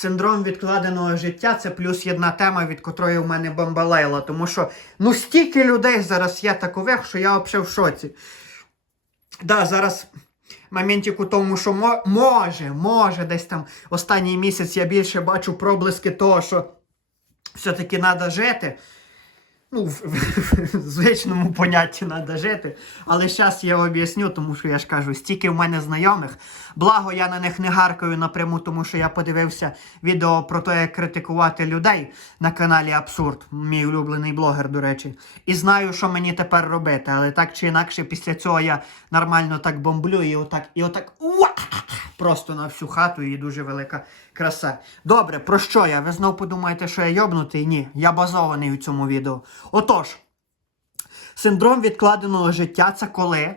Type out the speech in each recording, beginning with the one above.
Синдром відкладеного життя це плюс одна тема, від котрої у мене бомбалейла. Тому що ну стільки людей зараз є такових, що я взагалі в шоці. Да, зараз моментик у тому, що мо- може, може, десь там останній місяць я більше бачу проблиски того, що все-таки треба жити. Ну, в, в, в звичному понятті треба жити. Але зараз я об'ясню, тому що я ж кажу, стільки в мене знайомих. Благо, я на них не гаркаю напряму, тому що я подивився відео про те, як критикувати людей на каналі Абсурд, мій улюблений блогер, до речі. І знаю, що мені тепер робити. Але так чи інакше, після цього я нормально так бомблю і отак, і отак. Просто на всю хату і дуже велика краса. Добре, про що я? Ви знов подумаєте, що я йобнутий? Ні, я базований у цьому відео. Отож, синдром відкладеного життя це коли.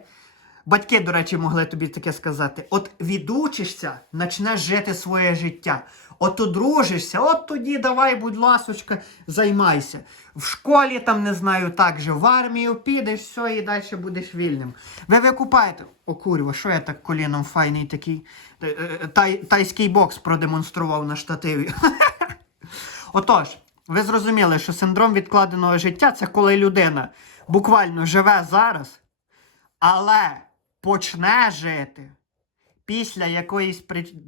Батьки, до речі, могли тобі таке сказати. От відучишся, почнеш жити своє життя. От одружишся, от тоді давай, будь ласочка, займайся. В школі там, не знаю, так же, в армію підеш, все, і далі будеш вільним. Ви викупаєте. О, курва, що я так коліном файний такий е, е, тай, тайський бокс продемонстрував на штативі. Отож, ви зрозуміли, що синдром відкладеного життя це коли людина буквально живе зараз, але почне жити після якоїсь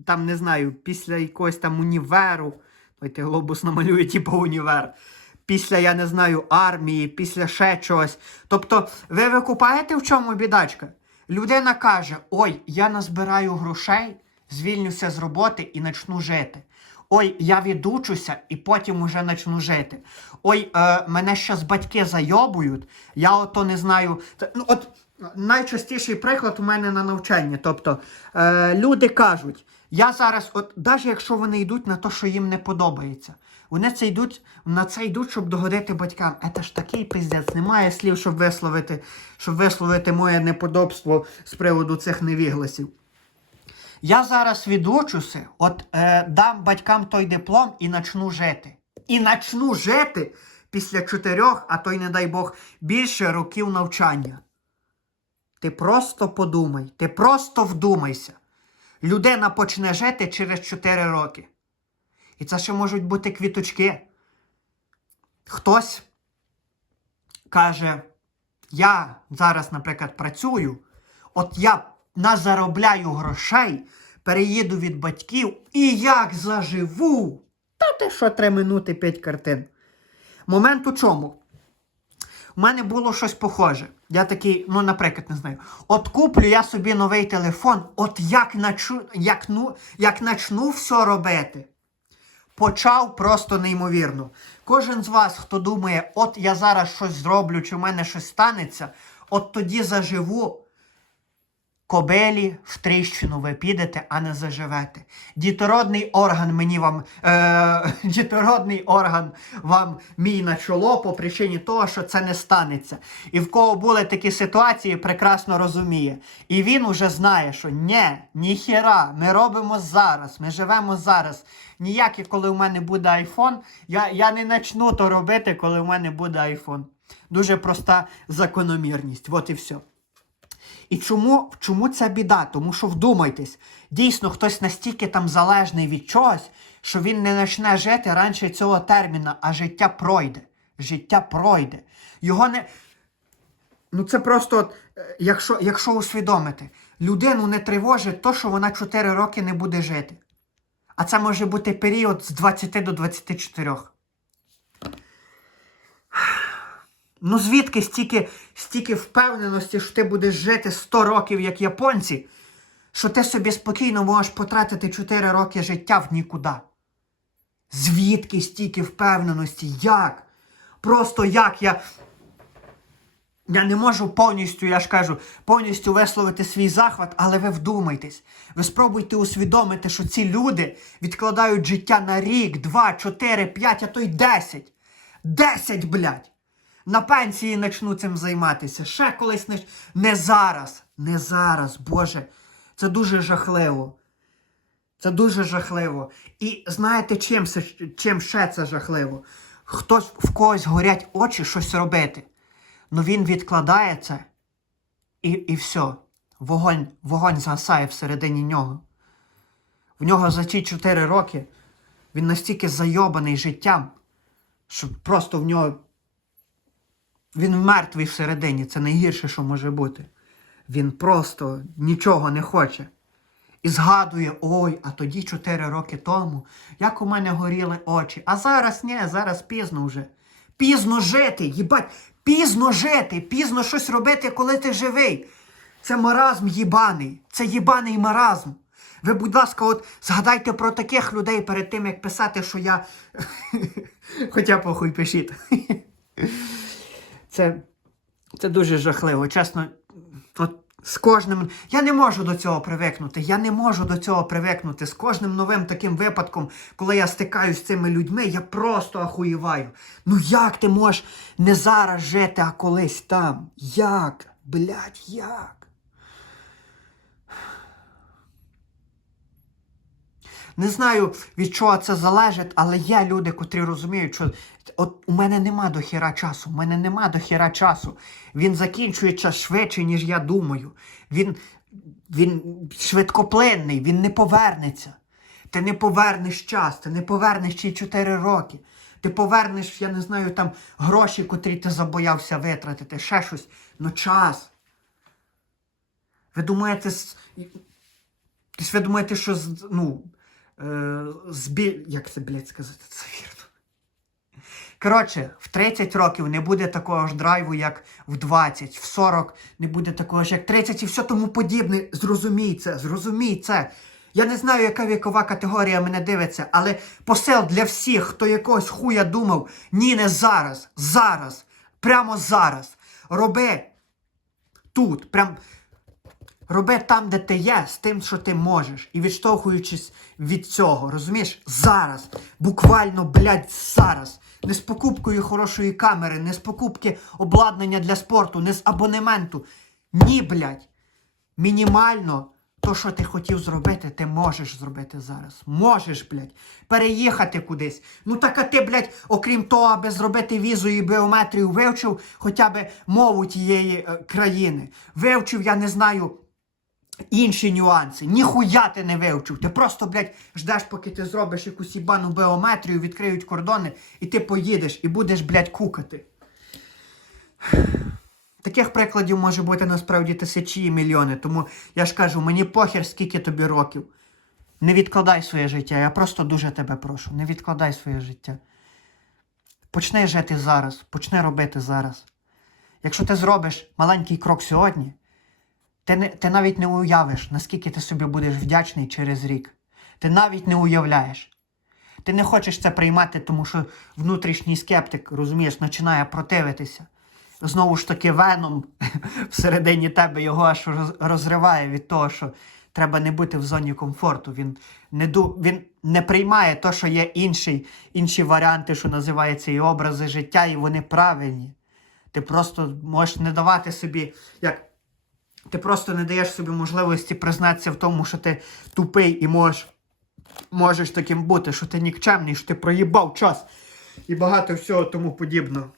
там, не знаю, після якогось там універу. Давайте глобус намалює, типу універ. Після, я не знаю, армії, після ще чогось. Тобто, ви викупаєте, в чому бідачка? Людина каже: Ой, я назбираю грошей, звільнюся з роботи і почну жити. Ой, я відучуся і потім уже почну жити. Ой, е, мене щас батьки зайобують, я ото не знаю. Ну, от найчастіший приклад у мене на навчанні. Тобто е, люди кажуть, я зараз, от навіть якщо вони йдуть на те, що їм не подобається, вони це йдуть, на це йдуть, щоб догодити батькам. Це ж такий пиздець, немає слів, щоб висловити, щоб висловити моє неподобство з приводу цих невігласів. Я зараз відучуся, от е, дам батькам той диплом і начну жити. І начну жити після чотирьох, а то й, не дай Бог, більше років навчання. Ти просто подумай, ти просто вдумайся. Людина почне жити через 4 роки. І це ще можуть бути квіточки. Хтось каже, я зараз, наприклад, працюю, от я назаробляю грошей, переїду від батьків і як заживу. Та ти що, три минути п'ять картин. Момент у чому? У мене було щось похоже. Я такий, ну, наприклад, не знаю. От куплю я собі новий телефон, от як начну, як, ну, як начну все робити. Почав просто неймовірно. Кожен з вас, хто думає, от я зараз щось зроблю, чи в мене щось станеться, от тоді заживу. Кобелі в тріщину ви підете, а не заживете. Дітородний орган мені вам, е, дітородний орган вам мій на чоло по причині того, що це не станеться. І в кого були такі ситуації, прекрасно розуміє. І він уже знає, що ні, ніхіра, ми робимо зараз, ми живемо зараз. Ніяке, коли у мене буде айфон, я, я не почну то робити, коли у мене буде айфон. Дуже проста закономірність. От і все. І чому, чому це біда? Тому що вдумайтесь, дійсно хтось настільки там залежний від чогось, що він не почне жити раніше цього терміна, а життя пройде. Життя пройде. Його не. Ну це просто, от, е, якщо, якщо усвідомити, людину не тривожить то, що вона 4 роки не буде жити. А це може бути період з 20 до 24. Ну звідки стільки, стільки впевненості, що ти будеш жити 100 років, як японці, що ти собі спокійно можеш потратити 4 роки життя в нікуди? Звідки стільки впевненості? Як? Просто як я. Я не можу повністю, я ж кажу, повністю висловити свій захват, але ви вдумайтесь. Ви спробуйте усвідомити, що ці люди відкладають життя на рік, два, чотири, п'ять, а то й десять. Десять, блядь! На пенсії почну цим займатися. Ще колись не... не зараз. Не зараз, Боже. Це дуже жахливо. Це дуже жахливо. І знаєте, чим, чим ще це жахливо? Хтось в когось горять очі щось робити. Ну він відкладає це, і, і все. Вогонь, вогонь згасає всередині нього. В нього за ті 4 роки Він настільки зайобаний життям, що просто в нього. Він мертвий всередині. Це найгірше, що може бути. Він просто нічого не хоче. І згадує, ой, а тоді 4 роки тому, як у мене горіли очі. А зараз ні, зараз пізно вже. Пізно жити, їбать, пізно жити, пізно щось робити, коли ти живий. Це маразм їбаний, це їбаний маразм. Ви, будь ласка, от згадайте про таких людей перед тим, як писати, що я. Хоча похуй пишіть. Це, це дуже жахливо. Чесно, от з кожним. Я не можу до цього привикнути. Я не можу до цього привикнути. З кожним новим таким випадком, коли я стикаюсь з цими людьми, я просто ахуєваю. Ну як ти можеш не зараз жити, а колись там? Як? Блять, як? Не знаю, від чого це залежить, але є люди, котрі розуміють, що от у мене нема до хіра часу, у мене нема до хіра часу. Він закінчується швидше, ніж я думаю. Він, він швидкоплинний, він не повернеться. Ти не повернеш час, ти не повернеш ці 4 роки. Ти повернеш, я не знаю, там гроші, котрі ти забоявся витратити, ще щось. Ну час. Ви думаєте, ви думаєте, що ну, е, збі... як це, блядь, сказати, це вірно. Коротше, в 30 років не буде такого ж драйву, як в 20, в 40 не буде такого ж, як 30 і все тому подібне. Зрозумій це, зрозумій це. Я не знаю, яка вікова категорія мене дивиться, але посил для всіх, хто якогось хуя думав, ні, не зараз, зараз, прямо зараз. Роби тут, прям Роби там, де ти є, з тим, що ти можеш. І відштовхуючись від цього, розумієш? Зараз. Буквально, блядь, зараз. Не з покупкою хорошої камери, не з покупки обладнання для спорту, не з абонементу. Ні, блядь. Мінімально то, що ти хотів зробити, ти можеш зробити зараз. Можеш, блядь, переїхати кудись. Ну так а ти, блядь, окрім того, аби зробити візу і біометрію, вивчив хоча б мову тієї е, країни. Вивчив, я не знаю, інші нюанси. Ніхуя ти не вивчив. Ти просто, блядь, ждеш, поки ти зробиш якусь їбану біометрію, відкриють кордони, і ти поїдеш і будеш, блядь, кукати. Таких прикладів може бути насправді тисячі і мільйони. Тому я ж кажу, мені похер, скільки тобі років. Не відкладай своє життя. Я просто дуже тебе прошу. Не відкладай своє життя. Почни жити зараз, почни робити зараз. Якщо ти зробиш маленький крок сьогодні, ти, не, ти навіть не уявиш, наскільки ти собі будеш вдячний через рік. Ти навіть не уявляєш. Ти не хочеш це приймати, тому що внутрішній скептик, розумієш, починає противитися. Знову ж таки, веном всередині тебе його аж розриває від того, що треба не бути в зоні комфорту. Він не, ду... він не приймає те, що є інший, інші варіанти, що називаються і образи життя, і вони правильні. Ти просто можеш не давати собі, як ти просто не даєш собі можливості признатися в тому, що ти тупий і можеш, можеш таким бути, що ти нікчемний, що ти проїбав час і багато всього тому подібного.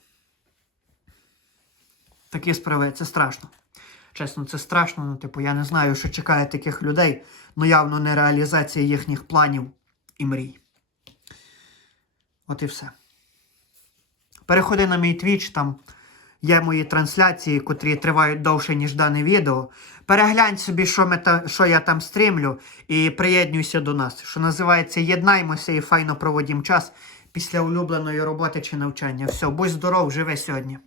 Такі справи, це страшно. Чесно, це страшно. Ну, типу, я не знаю, що чекає таких людей, ну явно не реалізація їхніх планів і мрій. От і все. Переходи на мій твіч, там є мої трансляції, котрі тривають довше, ніж дане відео. Переглянь собі, що, ми та, що я там стрімлю, і приєднуйся до нас. Що називається Єднаймося і файно проводім час після улюбленої роботи чи навчання. Все, будь здоров, живи сьогодні.